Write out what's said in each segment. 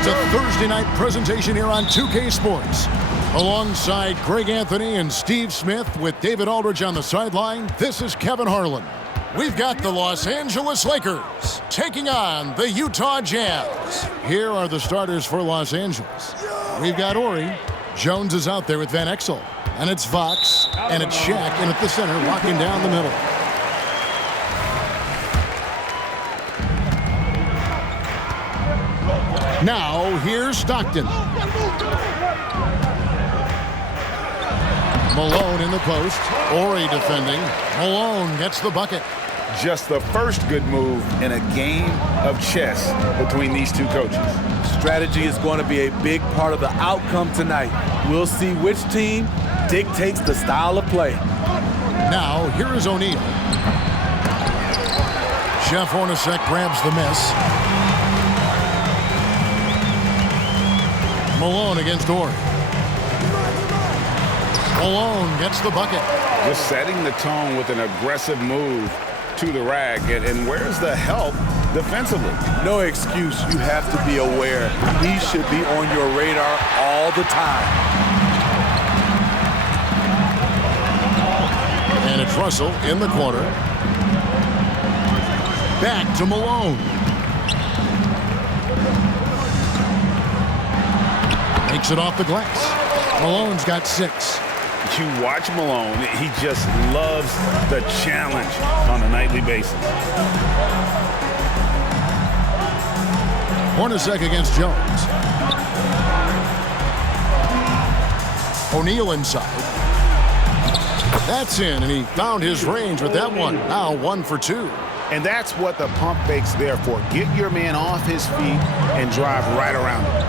It's a Thursday night presentation here on 2K Sports. Alongside Greg Anthony and Steve Smith with David Aldridge on the sideline, this is Kevin Harlan. We've got the Los Angeles Lakers taking on the Utah Jazz. Here are the starters for Los Angeles. We've got Ori. Jones is out there with Van Exel. And it's Fox. And it's Shaq in at the center, locking down the middle. Now, here's Stockton. Malone in the post. Ori defending. Malone gets the bucket. Just the first good move in a game of chess between these two coaches. Strategy is going to be a big part of the outcome tonight. We'll see which team dictates the style of play. Now, here is O'Neal. Jeff Hornacek grabs the miss. Malone against Ori. Malone gets the bucket. Just setting the tone with an aggressive move to the rack. And where's the help defensively? No excuse. You have to be aware. He should be on your radar all the time. And it's Russell in the corner. Back to Malone. Takes it off the glass. Malone's got 6. You watch Malone, he just loves the challenge on a nightly basis. Hornacek against Jones. O'Neal inside. That's in, and he found his range with that one. Now 1 for 2. And that's what the pump fake's there for. Get your man off his feet and drive right around him.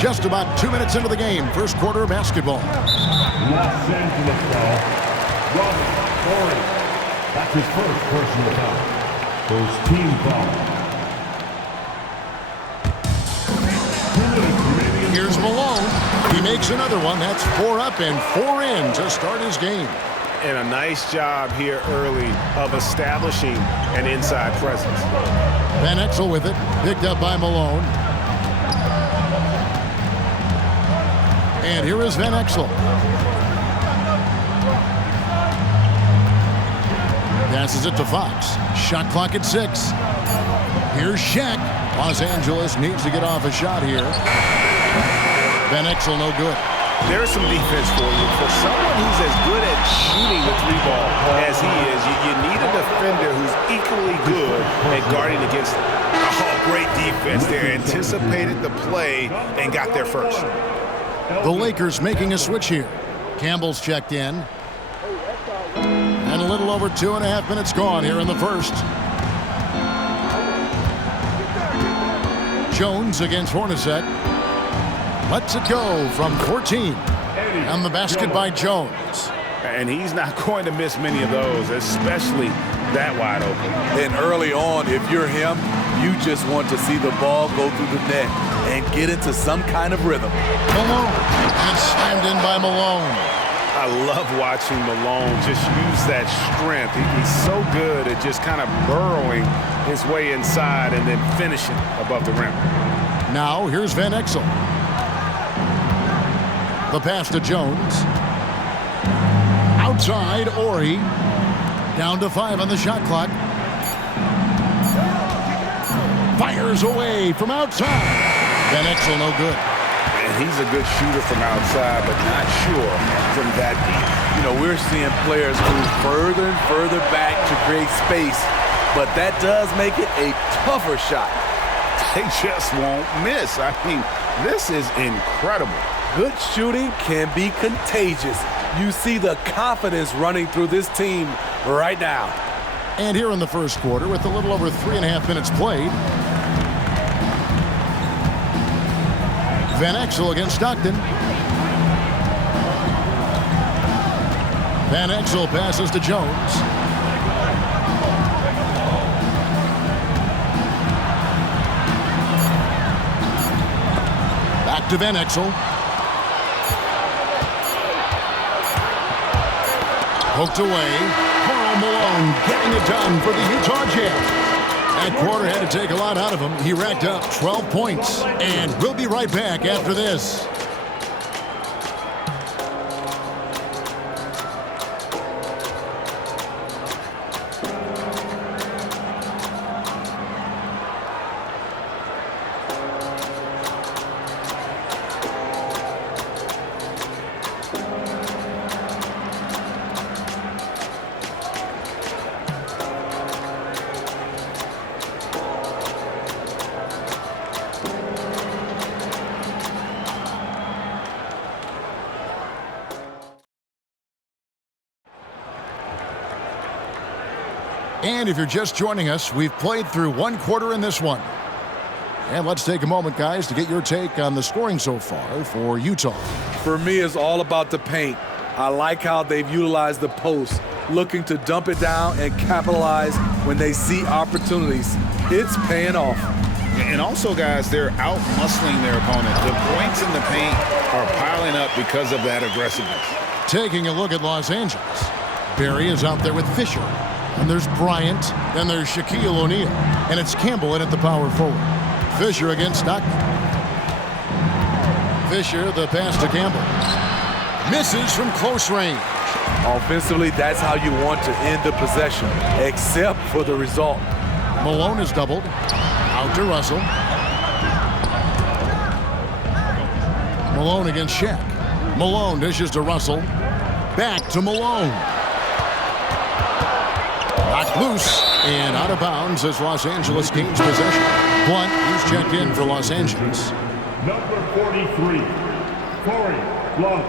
Just about 2 minutes into the game, first quarter of basketball. Los Angeles foul. Robert Ori. That's his first personal foul. First team foul. Here's Malone. He makes another one. That's 4 up and 4 in to start his game. And a nice job here early of establishing an inside presence. Van Exel with it, picked up by Malone. And here is Van Exel. Passes it to Fox. Shot clock at 6. Here's Shaq. Los Angeles needs to get off a shot here. Van Exel no good. There's some defense for you. For someone who's as good at shooting the 3-ball as he is, you need a defender who's equally good at guarding against him. Oh, great defense there. Anticipated the play and got there first. The Lakers making a switch here. Campbell's checked in. And a little over 2.5 minutes gone here in the first. Jones against Hornacek. Lets it go from 14. And the basket by Jones. And he's not going to miss many of those, especially that wide open. And early on, if you're him, you just want to see the ball go through the net and get into some kind of rhythm. Malone. And slammed in by Malone. I love watching Malone just use that strength. He's so good at just kind of burrowing his way inside and then finishing above the rim. Now here's Van Exel. The pass to Jones. Outside, Ori. Down to 5 on the shot clock. Fires away from outside. Van Exel no good. And he's a good shooter from outside, but not sure from that deep. You know, we're seeing players move further and further back to create space, but that does make it a tougher shot. They just won't miss. I mean, this is incredible. Good shooting can be contagious. You see the confidence running through this team right now. And here in the first quarter, with a little over 3.5 minutes played, Van Exel against Stockton. Van Exel passes to Jones. Back to Van Exel. Poked away. Karl Malone getting it done for the Utah Jazz. That quarter had to take a lot out of him. He racked up 12 points. And we'll be right back after this. And if you're just joining us, we've played through one quarter in this one. And let's take a moment, guys, to get your take on the scoring so far for Utah. For me, it's all about the paint. I like how they've utilized the post, looking to dump it down and capitalize when they see opportunities. It's paying off. And also, guys, they're out-muscling their opponent. The points in the paint are piling up because of that aggressiveness. Taking a look at Los Angeles. Barry is out there with Fisher. And there's Bryant. Then there's Shaquille O'Neal. And it's Campbell in at the power forward. Fisher against Stockton. Fisher, the pass to Campbell. Misses from close range. Offensively, that's how you want to end the possession, except for the result. Malone is doubled. Out to Russell. Malone against Shaq. Malone dishes to Russell. Back to Malone. Knocked loose and out of bounds as Los Angeles gains possession. Blunt is checked in for Los Angeles. Number 43, Corey Blunt.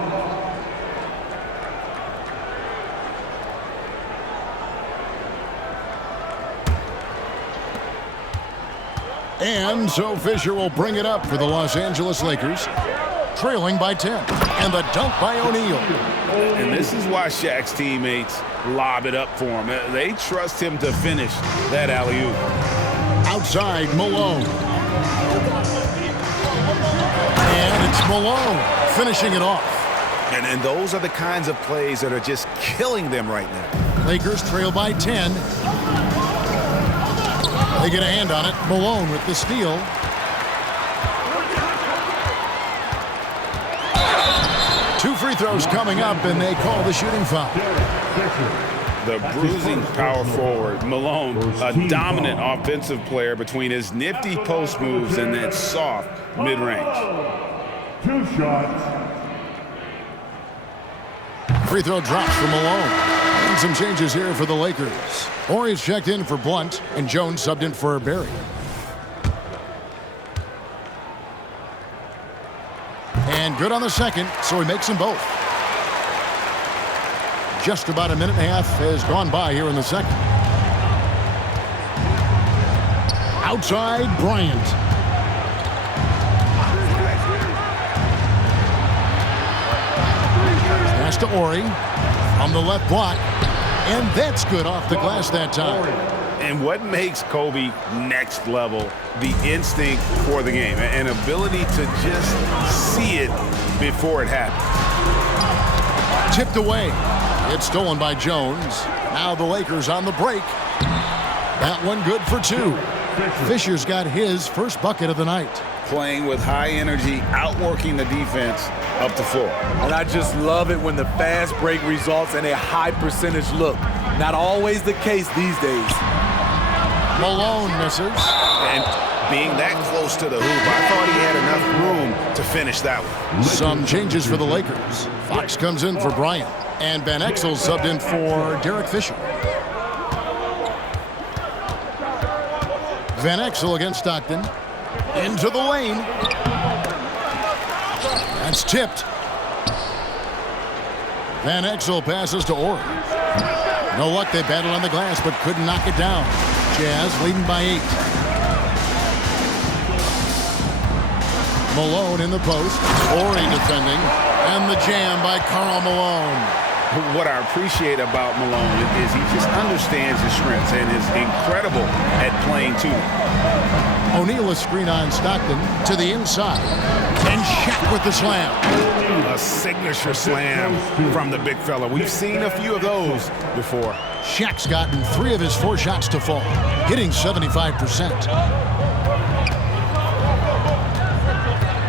And so Fisher will bring it up for the Los Angeles Lakers, trailing by 10. And the dunk by O'Neal. And this is why Shaq's teammates lob it up for him. They trust him to finish that alley-oop. Outside, Malone. And it's Malone finishing it off. And those are the kinds of plays that are just killing them right now. Lakers trail by 10. They get a hand on it. Malone with the steal. Two free throws coming up, and they call the shooting foul. The bruising power forward, Malone, a dominant offensive player between his nifty post moves and that soft mid-range. 2 shots. Free throw drops for Malone. And some changes here for the Lakers. Horry's checked in for Blunt, and Jones subbed in for Barry. And good on the second, so he makes them both. Just about a minute and a half has gone by here in the second. Outside, Bryant. Pass to Horry on the left block. And that's good off the glass that time. And what makes Kobe next level? The instinct for the game, an ability to just see it before it happens. Tipped away. It's stolen by Jones. Now the Lakers on the break. That one good for 2. Fisher's got his first bucket of the night. Playing with high energy, outworking the defense up the floor. And I just love it when the fast break results in a high percentage look. Not always the case these days. Malone misses. And being that close to the hoop, I thought he had enough room to finish that one. Some changes for the Lakers. Fox comes in for Bryant. And Van Exel subbed in for Derek Fisher. Van Exel against Stockton. Into the lane. That's tipped. Van Exel passes to Horry. No luck, they battled on the glass, but couldn't knock it down. Jazz leading by 8. Malone in the post. Horry defending. And the jam by Karl Malone. What I appreciate about Malone is he just understands his strengths and is incredible at playing to them. O'Neal a screen on Stockton to the inside. And Shaq with the slam. A signature slam from the big fella. We've seen a few of those before. Shaq's gotten 3 of his 4 shots to fall, hitting 75%.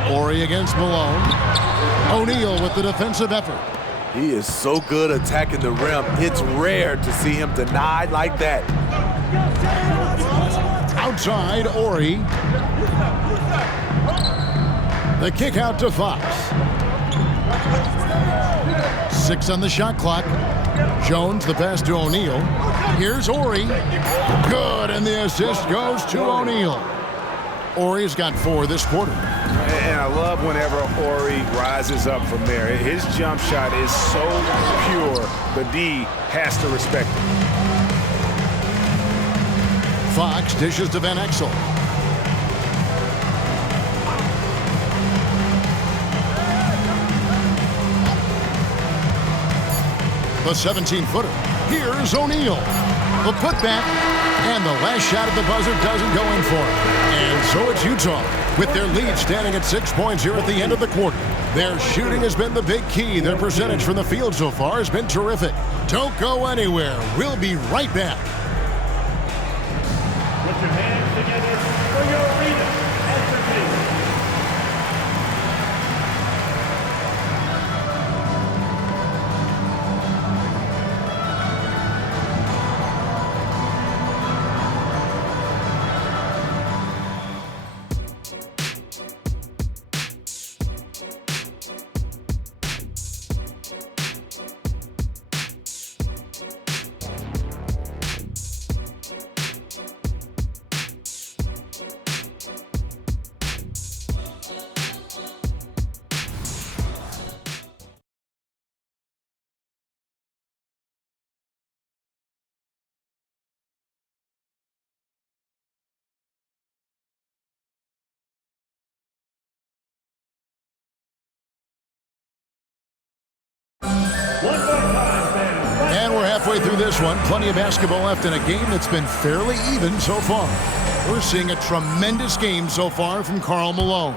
Horry against Malone. O'Neal with the defensive effort. He is so good attacking the rim. It's rare to see him denied like that. Outside, Horry. The kick out to Fox. 6 on the shot clock. Jones, the pass to O'Neal. Here's Horry. Good, and the assist goes to O'Neal. Horry's got 4 this quarter. And I love whenever Horry rises up from there. His jump shot is so pure, the D has to respect it. Fox dishes to Van Exel. The 17-footer. Here's O'Neal. The putback. And the last shot at the buzzer doesn't go in for him. And so it's Utah, with their lead standing at 6 points here at the end of the quarter. Their shooting has been the big key. Their percentage from the field so far has been terrific. Don't go anywhere. We'll be right back. Put your hands together for your arena entertainment. And we're halfway through this one. Plenty of basketball left in a game that's been fairly even so far. We're seeing a tremendous game so far from Karl Malone.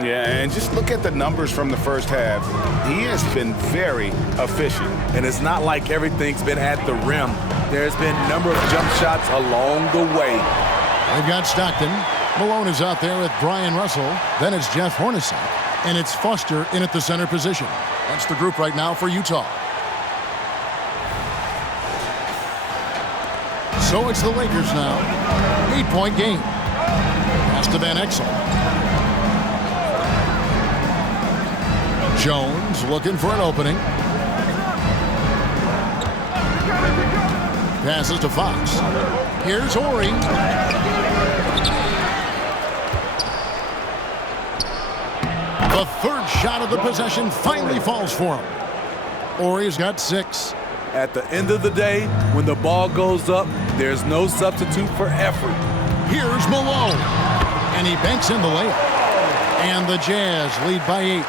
Yeah, and just look at the numbers from the first half. He has been very efficient. And it's not like everything's been at the rim. There's been a number of jump shots along the way. They've got Stockton. Malone is out there with Brian Russell. Then it's Jeff Hornacek. And it's Foster in at the center position. That's the group right now for Utah. So it's the Lakers now. 8-point game. Pass to Van Exel. Jones looking for an opening. Passes to Fox. Here's Horry. The third shot of the possession finally falls for him. Horry's got 6. At the end of the day, when the ball goes up, there's no substitute for effort. Here's Malone. And he banks in the layup. And the Jazz lead by 8.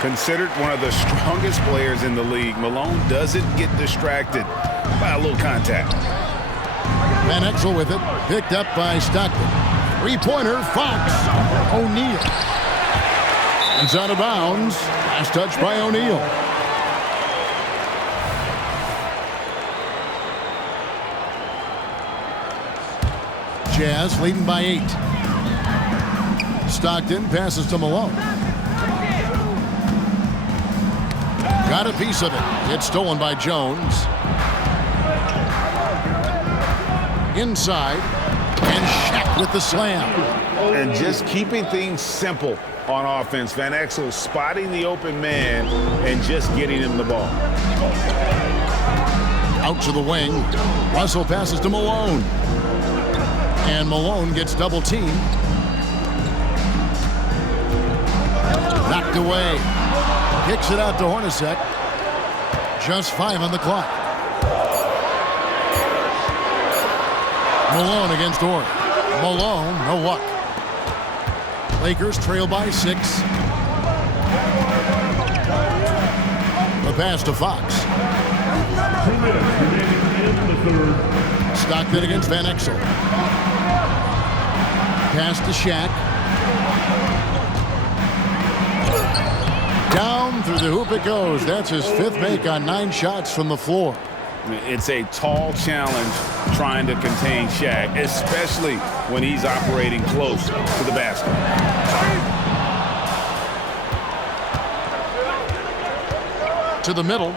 Considered one of the strongest players in the league, Malone doesn't get distracted by a little contact. Van Exel with it. Picked up by Stockton. 3-pointer, Fox. O'Neal. It's out of bounds. Last touch by O'Neal. Jazz leading by 8. Stockton passes to Malone. Got a piece of it. It's stolen by Jones. Inside. And Shaq with the slam. And just keeping things simple on offense. Van Exel spotting the open man and just getting him the ball. Out to the wing. Russell passes to Malone. And Malone gets double teamed. Knocked away. Kicks it out to Hornacek. Just 5 on the clock. Malone against Horry. Malone, no luck. Lakers trail by 6. The pass to Fox. 2 minutes remaining in the third. Stockton against Van Exel. Pass to Shaq. Down through the hoop it goes. That's his 5th make on 9 shots from the floor. It's a tall challenge trying to contain Shaq, especially when he's operating close to the basket. To the middle.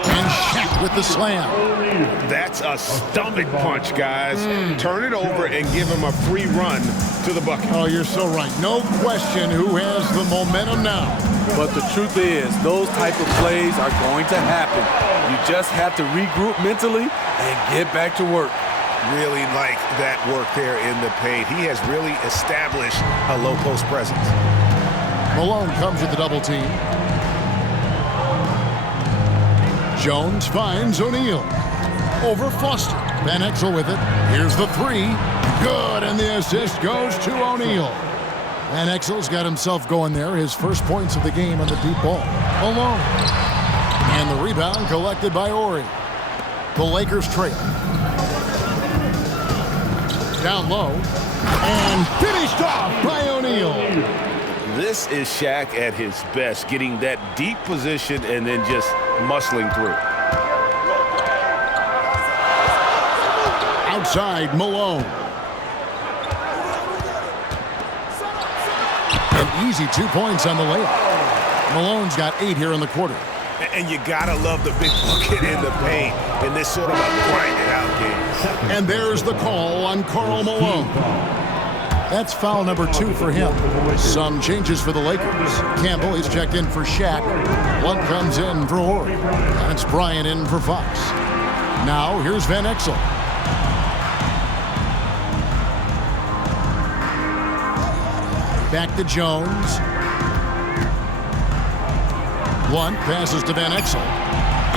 And Shaq with the slam. That's a stomach punch, guys. Turn it over and give him a free run to the bucket. Oh, you're so right. No question who has the momentum now. But the truth is, those type of plays are going to happen. You just have to regroup mentally and get back to work. Really like that work there in the paint. He has really established a low post presence. Malone comes with the double team. Jones finds O'Neal. Over Foster. Van Exel with it. Here's the three. Good, and the assist goes to O'Neal. Van Exel's got himself going there. His first points of the game on the deep ball. Malone. And the rebound collected by Ori. The Lakers trail. Down low. And finished off by O'Neal. This is Shaq at his best, getting that deep position and then just muscling through. Outside, Malone. An easy 2 points on the layup. Malone's got 8 here in the quarter. And you gotta love the big bucket in the paint in this sort of a grinded out game. And there's the call on Karl Malone. That's foul number 2 for him. Some changes for the Lakers. Campbell is checked in for Shaq. One comes in for Ori. And it's Bryant in for Fox. Now here's Van Exel. Back to Jones. Blunt passes to Van Exel.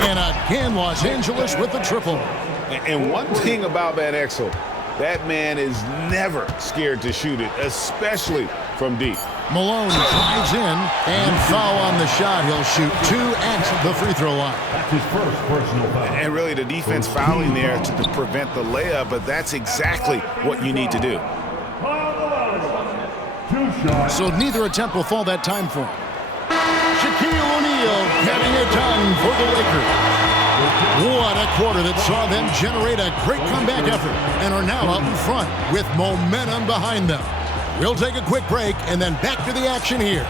And again, Los Angeles with the triple. And one thing about Van Exel, that man is never scared to shoot it, especially from deep. Malone drives in and foul on the shot. He'll shoot 2 at the free throw line. That's his first personal foul. And really the defense fouling there to prevent the layup, but that's exactly what you need to do. So neither attempt will fall that time for him. Shaquille O'Neal getting it done for the Lakers. What a quarter that saw them generate a great comeback effort and are now out in front with momentum behind them. We'll take a quick break and then back to the action here.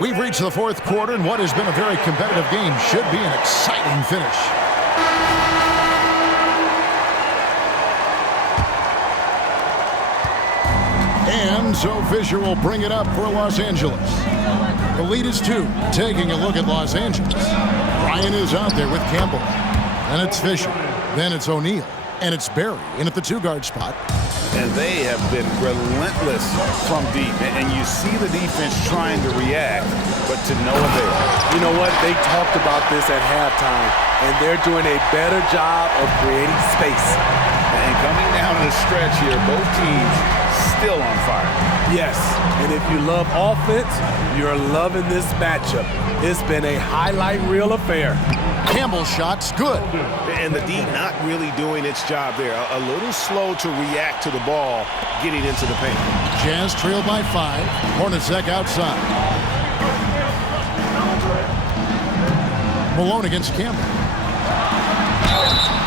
We've reached the fourth quarter, and what has been a very competitive game should be an exciting finish. And so Fisher will bring it up for Los Angeles. The lead is 2. Taking a look at Los Angeles. Bryant is out there with Campbell. And it's Fisher. Then it's O'Neal. And it's Barry in at the 2-guard spot. And they have been relentless from deep. And you see the defense trying to react, but to no avail. You know what? They talked about this at halftime, and they're doing a better job of creating space. And coming down the stretch here, both teams still on fire. Yes, and if you love offense, you're loving this matchup. It's been a highlight reel affair. Campbell's shot's good. And the D not really doing its job there. A little slow to react to the ball getting into the paint. Jazz trailed by 5. Hornacek outside. Malone against Campbell.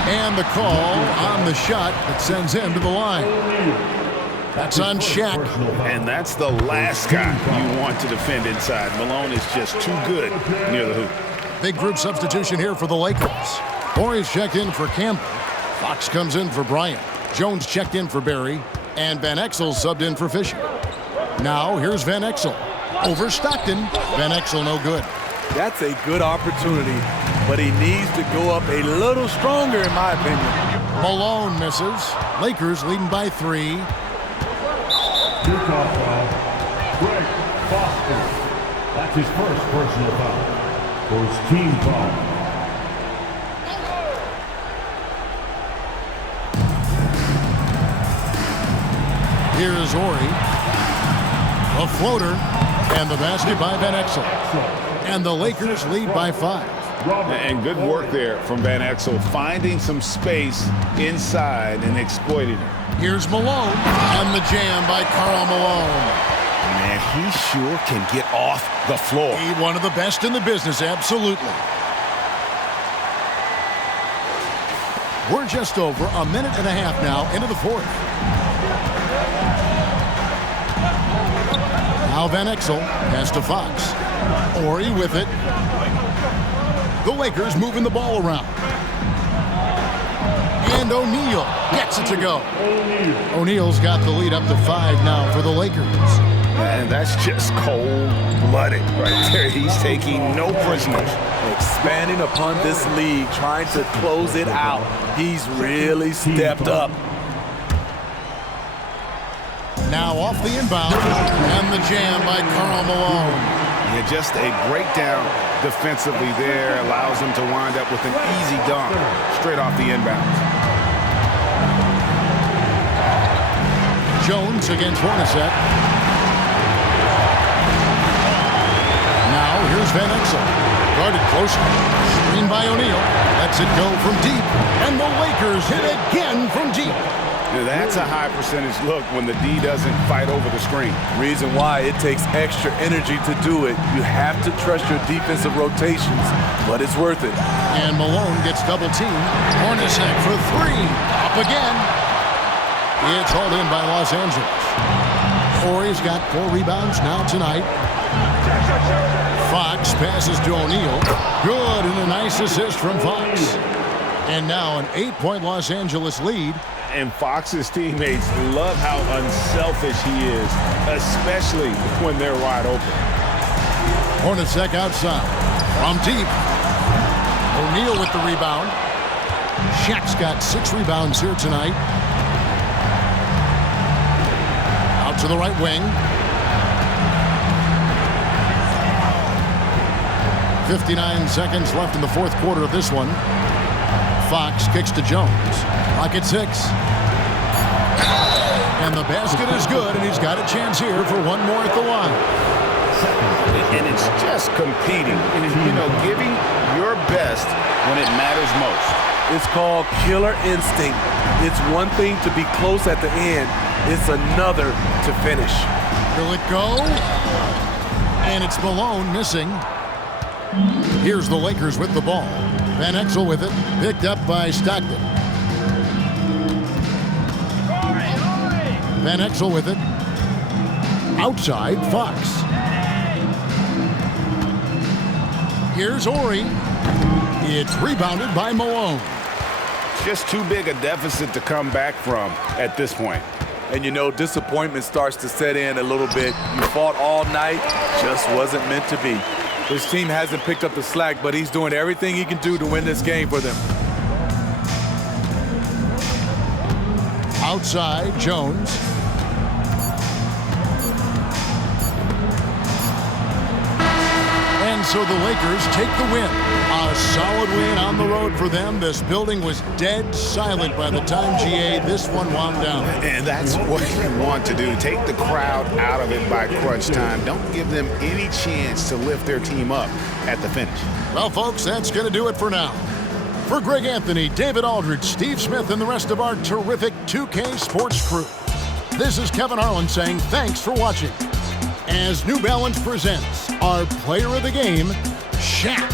And the call on the shot that sends him to the line. That's on Shaq. And that's the last guy you want to defend inside. Malone is just too good near the hoop. Big group substitution here for the Lakers. Ori's checked in for Campbell. Fox comes in for Bryant. Jones checked in for Barry. And Van Exel subbed in for Fisher. Now here's Van Exel. Over Stockton. Van Exel no good. That's a good opportunity, but he needs to go up a little stronger in my opinion. Malone misses. Lakers leading by 3. Two-call foul. Greg Foster. That's his first personal foul. For his team foul. Here's Ori. A floater, and the basket by Van Exel. And the Lakers lead by 5. And good work there from Van Exel, finding some space inside and exploiting it. Here's Malone, and the jam by Karl Malone. Man, he sure can get off the floor. He's one of the best in the business, absolutely. We're just over a minute and a half now into the 4th. Now Van Exel pass to Fox. Ori with it. The Lakers moving the ball around. And O'Neal gets it to go. O'Neal's got the lead up to 5 now for the Lakers. And that's just cold-blooded right there. He's taking no prisoners. Expanding upon this lead, trying to close it out. He's really stepped up. Now off the inbound, and the jam by Karl Malone. Yeah, just a breakdown defensively there allows him to wind up with an easy dunk straight off the inbound. Jones against Hornacek. Now here's Van Exel. Guarded closely. Screen by O'Neal. Lets it go from deep. And the Lakers hit again from deep. That's a high percentage look when the D doesn't fight over the screen. Reason why it takes extra energy to do it. You have to trust your defensive rotations, but it's worth it. And Malone gets double teamed. Hornacek for 3. Up again. It's hauled in by Los Angeles. Ori's got 4 rebounds now tonight. Fox passes to O'Neal. Good, and a nice assist from Fox. And now an 8-point Los Angeles lead. And Fox's teammates love how unselfish he is, especially when they're wide open. Hornacek outside. From deep. O'Neal with the rebound. Shaq's got 6 rebounds here tonight. Out to the right wing. 59 seconds left in the 4th quarter of this one. Fox kicks to Jones. Clock at 6. And the basket is good, and he's got a chance here for one more at the line. And it's just competing. You know, giving your best when it matters most. It's called killer instinct. It's one thing to be close at the end. It's another to finish. Will it go? And it's Malone missing. Here's the Lakers with the ball. Van Exel with it. Picked up by Stockton. Van Exel with it. Outside, Fox. Here's Ori. It's rebounded by Malone. Just too big a deficit to come back from at this point. And you know, disappointment starts to set in a little bit. You fought all night, just wasn't meant to be. His team hasn't picked up the slack, but he's doing everything he can do to win this game for them. Outside, Jones. And so the Lakers take the win. A solid win on the road for them. This building was dead silent by the time, GA, this one wound down. And that's what you want to do. Take the crowd out of it by crunch time. Don't give them any chance to lift their team up at the finish. Well, folks, that's going to do it for now. For Greg Anthony, David Aldridge, Steve Smith, and the rest of our terrific 2K Sports crew, this is Kevin Harlan saying thanks for watching. As New Balance presents our player of the game, Shaq.